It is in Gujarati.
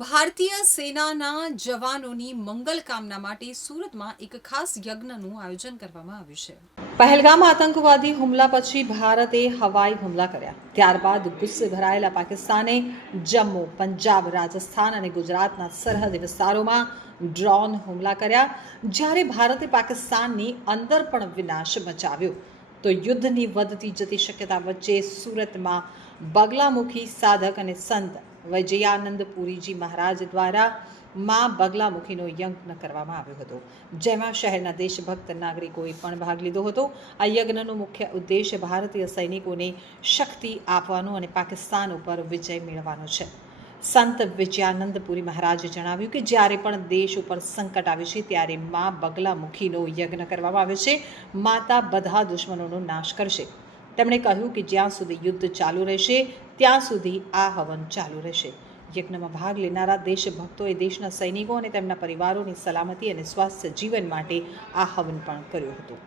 ભારતીય સેનાના જવાનોની મંગલ કામના માટે સુરતમાં એક ખાસ યજ્ઞનું આયોજન કરવામાં આવ્યું છે। પહેલગામ આતંકવાદી હુમલા પછી ભારતે હવાઈ હુમલા કર્યા, ત્યારબાદ ગુસ્સે ભરાયેલા પાકિસ્તાને જમ્મુ, પંજાબ, રાજસ્થાન અને ગુજરાતના સરહદી વિસ્તારોમાં ડ્રોન હુમલા કર્યા। જ્યારે ભારતે પાકિસ્તાનની અંદર પણ વિનાશ મચાવ્યો, તો યુદ્ધની વધતી જતી શક્યતા વચ્ચે સુરતમાં બગલામુખી સાધક અને સંત વિજયાનંદ પુરીજી મહારાજ દ્વારા માં બગલામુખીનો યજ્ઞ કરવામાં આવ્યો હતો, જેમાં શહેરના દેશભક્ત નાગરિકોએ પણ ભાગ લીધો હતો। આ યજ્ઞનો મુખ્ય ઉદ્દેશ ભારતીય સૈનિકોને શક્તિ આપવાનો અને પાકિસ્તાન ઉપર વિજય મેળવવાનો છે। સંત વિજયાનંદ પુરી મહારાજે જણાવ્યું કે જ્યારે પણ દેશ ઉપર સંકટ આવે છે ત્યારે માં બગલામુખીનો યજ્ઞ કરવામાં આવે છે। માતા બધા દુશ્મનોનો નાશ કરશે। તેમણે કહ્યું કે જ્યાં સુધી યુદ્ધ ચાલુ રહેશે ત્યાં સુધી આ હવન ચાલુ રહેશે। યજ્ઞમાં ભાગ લેનારા દેશભક્તોએ દેશના સૈનિકો અને તેમના પરિવારોની સલામતી અને સ્વાસ્થ્ય જીવન માટે આ હવન પણ કર્યું હતું।